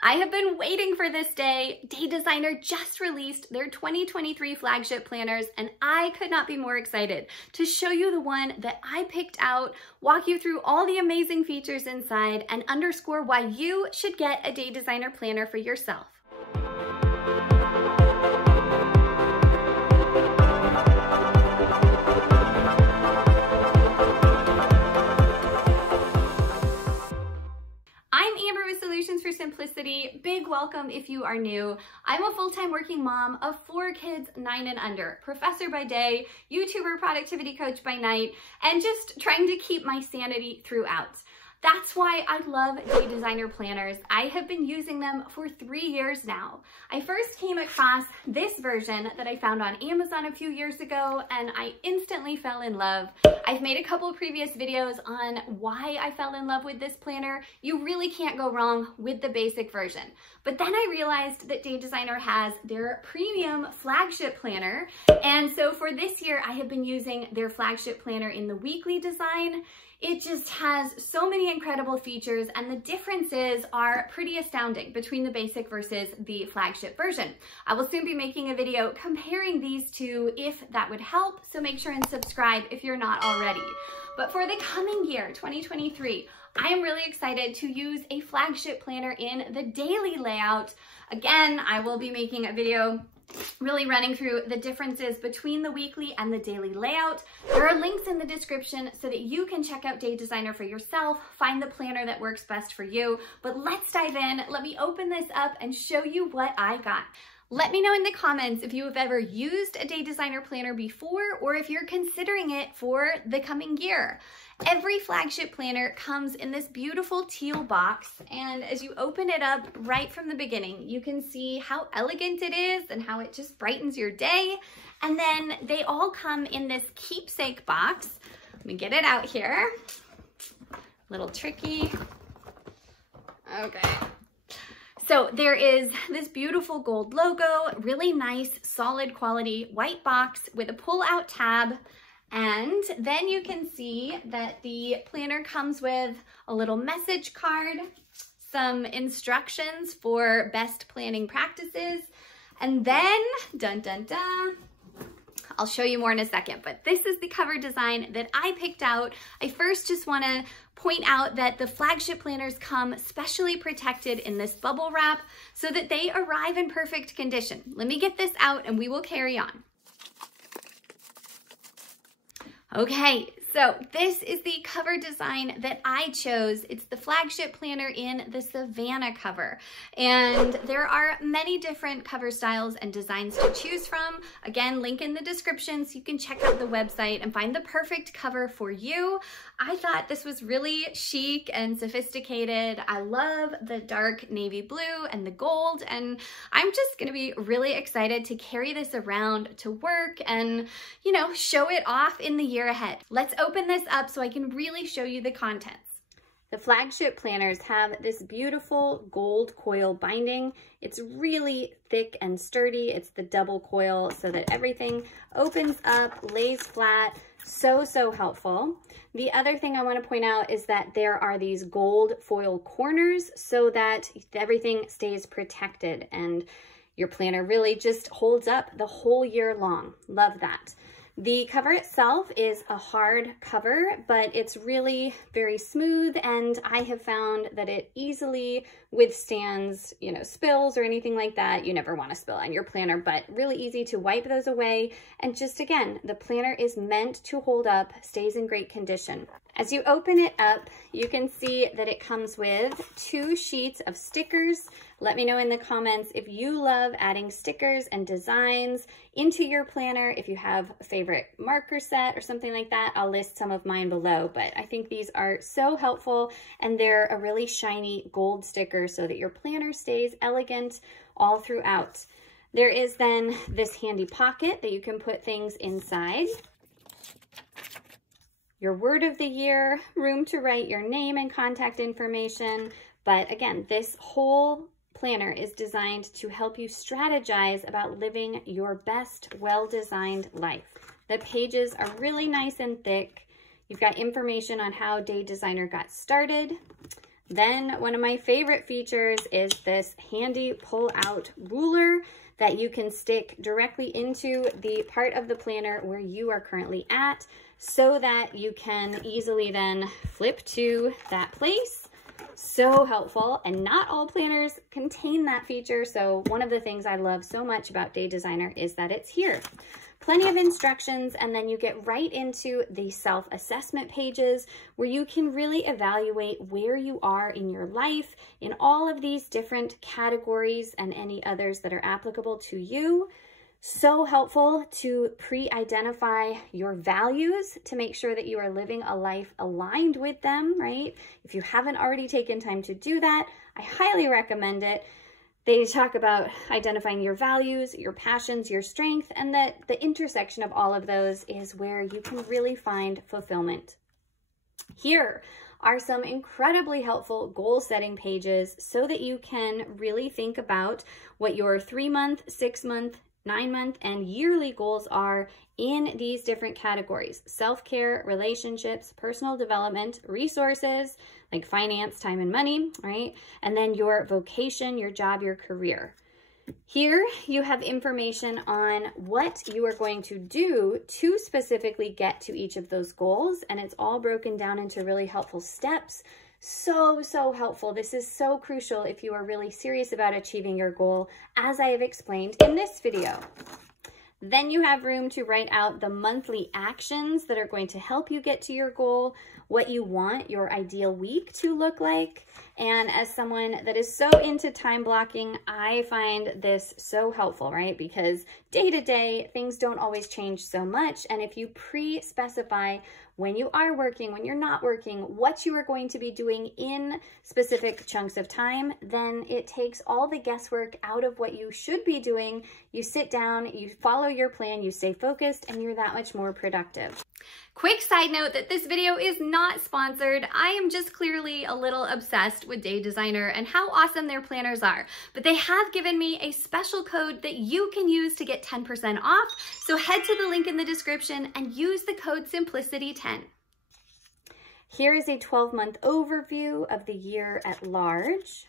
I have been waiting for this day. Day Designer just released their 2023 flagship planners, and I could not be more excited to show you the one that I picked out, walk you through all the amazing features inside, and underscore why you should get a Day Designer planner for yourself. Solutions for Simplicity. Big welcome if you are new. I'm a full-time working mom of 4 kids, 9 and under, professor by day, YouTuber productivity coach by night, and just trying to keep my sanity throughout. That's why I love Day Designer planners. I have been using them for 3 years now. I first came across this version that I found on Amazon a few years ago, and I instantly fell in love. I've made a couple of previous videos on why I fell in love with this planner. You really can't go wrong with the basic version. But then I realized that Day Designer has their premium flagship planner, and so for this year, I have been using their flagship planner in the weekly design. It just has so many incredible features, and the differences are pretty astounding between the basic versus the flagship version. I will soon be making a video comparing these two if that would help, so make sure and subscribe if you're not already. But for the coming year, 2023, I am really excited to use a flagship planner in the daily layout. Again, I will be making a video really running through the differences between the weekly and the daily layout. There are links in the description so that you can check out Day Designer for yourself, find the planner that works best for you. But let's dive in. Let me open this up and show you what I got. Let me know in the comments if you have ever used a Day Designer planner before, or if you're considering it for the coming year. Every flagship planner comes in this beautiful teal box, and as you open it up right from the beginning, you can see how elegant it is and how it just brightens your day. And then they all come in this keepsake box. Let me get it out here. A little tricky. Okay. So there is this beautiful gold logo, really nice, solid quality white box with a pull-out tab. And then you can see that the planner comes with a little message card, some instructions for best planning practices, and then, dun dun dun, I'll show you more in a second, but this is the cover design that I picked out. I first just want to point out that the flagship planners come specially protected in this bubble wrap so that they arrive in perfect condition. Let me get this out and we will carry on. Okay, so this is the cover design that I chose. It's the flagship planner in the Savannah cover. And there are many different cover styles and designs to choose from. Again, link in the description so you can check out the website and find the perfect cover for you. I thought this was really chic and sophisticated. I love the dark navy blue and the gold, and I'm just gonna be really excited to carry this around to work and, you know, show it off in the year ahead. Let's open this up so I can really show you the contents. The flagship planners have this beautiful gold coil binding. It's really thick and sturdy. It's the double coil so that everything opens up, lays flat. So helpful. The other thing I want to point out is that there are these gold foil corners so that everything stays protected and your planner really just holds up the whole year long. Love that. The cover itself is a hard cover, but it's really very smooth, and I have found that it easily withstands, you know, spills or anything like that. You never want to spill on your planner, but really easy to wipe those away. And just again, the planner is meant to hold up, stays in great condition. As you open it up, you can see that it comes with 2 sheets of stickers. Let me know in the comments if you love adding stickers and designs into your planner. If you have a favorite marker set or something like that, I'll list some of mine below, but I think these are so helpful, and they're a really shiny gold sticker so that your planner stays elegant all throughout. There is then this handy pocket that you can put things inside. Your word of the year, room to write your name and contact information. But again, this whole planner is designed to help you strategize about living your best, well-designed life. The pages are really nice and thick. You've got information on how Day Designer got started, Then one of my favorite features is this handy pull-out ruler that you can stick directly into the part of the planner where you are currently at, so that you can easily then flip to that place. So helpful, and not all planners contain that feature. So one of the things I love so much about Day Designer is that it's here. Plenty of instructions, and then you get right into the self-assessment pages where you can really evaluate where you are in your life in all of these different categories and any others that are applicable to you. So helpful to pre-identify your values to make sure that you are living a life aligned with them, right? If you haven't already taken time to do that, I highly recommend it. They talk about identifying your values, your passions, your strength, and that the intersection of all of those is where you can really find fulfillment. Here are some incredibly helpful goal setting pages so that you can really think about what your 3-month, 6-month, 9-month, and yearly goals are in these different categories: self-care, relationships, personal development, resources like finance, time, and money, right? And then your vocation, your job, your career. Here you have information on what you are going to do to specifically get to each of those goals, and it's all broken down into really helpful steps. So helpful. This is so crucial if you are really serious about achieving your goal, as I have explained in this video. Then you have room to write out the monthly actions that are going to help you get to your goal, what you want your ideal week to look like. And as someone that is so into time blocking, I find this so helpful, right? Because day to day, things don't always change so much. And if you pre-specify when you are working, when you're not working, what you are going to be doing in specific chunks of time, then it takes all the guesswork out of what you should be doing. You sit down, you follow your plan, you stay focused, and you're that much more productive. Quick side note that this video is not sponsored. I am just clearly a little obsessed with Day Designer and how awesome their planners are. But they have given me a special code that you can use to get 10% off. So head to the link in the description and use the code Simplicity10. Here is a 12-month overview of the year at large.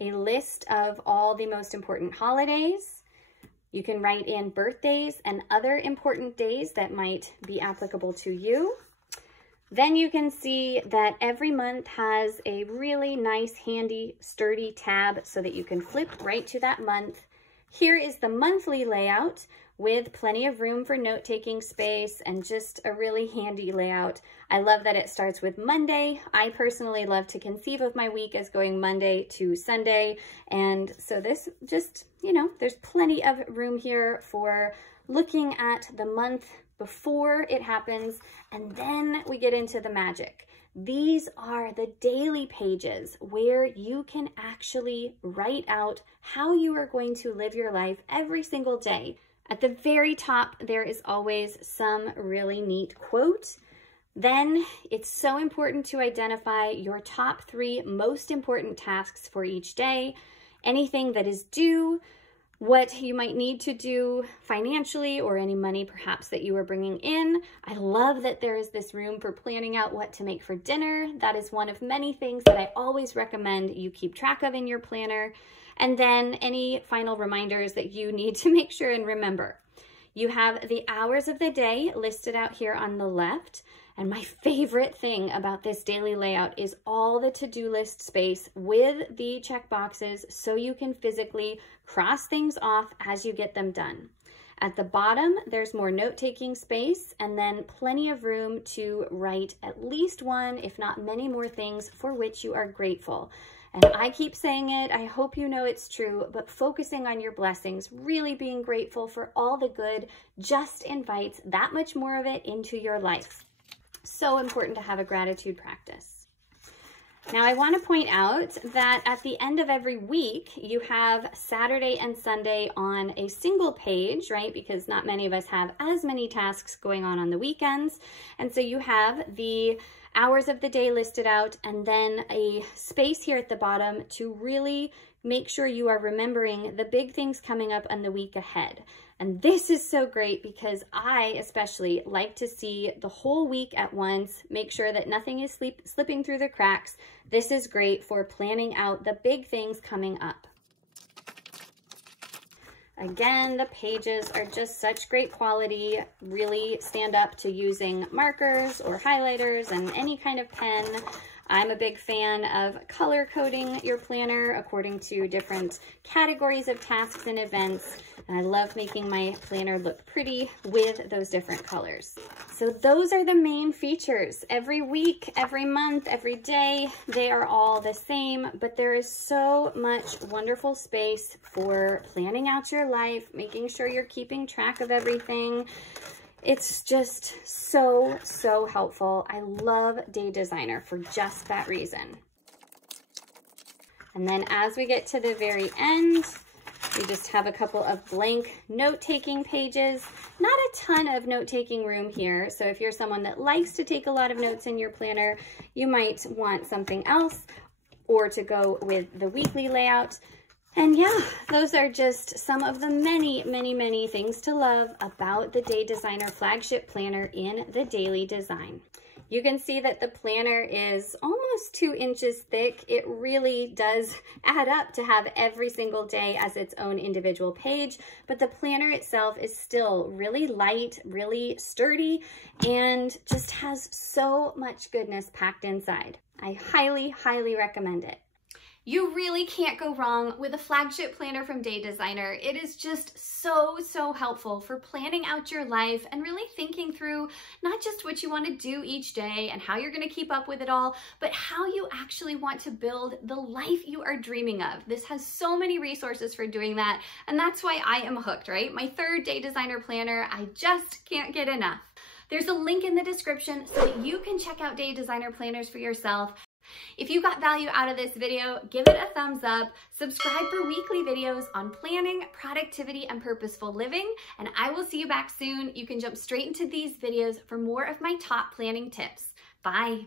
A list of all the most important holidays. You can write in birthdays and other important days that might be applicable to you. Then you can see that every month has a really nice, handy, sturdy tab so that you can flip right to that month. Here is the monthly layout with plenty of room for note-taking space and just a really handy layout. I love that it starts with Monday. I personally love to conceive of my week as going Monday to Sunday. And so this just, there's plenty of room here for looking at the month before it happens. And then we get into the magic. These are the daily pages where you can actually write out how you are going to live your life every single day. At the very top, there is always some really neat quote. Then it's so important to identify your top 3 most important tasks for each day, anything that is due, what you might need to do financially, or any money perhaps that you are bringing in. I love that there is this room for planning out what to make for dinner. That is one of many things that I always recommend you keep track of in your planner. And then any final reminders that you need to make sure and remember. You have the hours of the day listed out here on the left. And my favorite thing about this daily layout is all the to-do list space with the check boxes so you can physically cross things off as you get them done. At the bottom, there's more note-taking space and then plenty of room to write at least one, if not many more things for which you are grateful. And I keep saying it, I hope you know it's true, but focusing on your blessings, really being grateful for all the good, just invites that much more of it into your life. So important to have a gratitude practice. Now I want to point out that at the end of every week, you have Saturday and Sunday on a single page, right? Because not many of us have as many tasks going on the weekends. And so you have the hours of the day listed out and then a space here at the bottom to really make sure you are remembering the big things coming up on the week ahead. And this is so great because I especially like to see the whole week at once, make sure that nothing is slipping through the cracks. This is great for planning out the big things coming up. Again, the pages are just such great quality, really stand up to using markers or highlighters and any kind of pen. I'm a big fan of color coding your planner according to different categories of tasks and events. And I love making my planner look pretty with those different colors. So those are the main features. Every week, every month, every day, they are all the same, but there is so much wonderful space for planning out your life, making sure you're keeping track of everything. It's just so, so helpful. I love Day Designer for just that reason. And then as we get to the very end, we just have a couple of blank note-taking pages. Not a ton of note-taking room here, so if you're someone that likes to take a lot of notes in your planner, you might want something else or to go with the weekly layout. And yeah, those are just some of the many, many, many things to love about the Day Designer Flagship Planner in the Daily Design. You can see that the planner is almost 2 inches thick. It really does add up to have every single day as its own individual page, but the planner itself is still really light, really sturdy, and just has so much goodness packed inside. I highly, highly recommend it. You really can't go wrong with a flagship planner from Day Designer. It is just so, so helpful for planning out your life and really thinking through not just what you want to do each day and how you're going to keep up with it all, but how you actually want to build the life you are dreaming of. This has so many resources for doing that, and that's why I am hooked, right? My 3rd Day Designer planner, I just can't get enough. There's a link in the description so that you can check out Day Designer planners for yourself. If you got value out of this video, give it a thumbs up, subscribe for weekly videos on planning, productivity, and purposeful living, and I will see you back soon. You can jump straight into these videos for more of my top planning tips. Bye.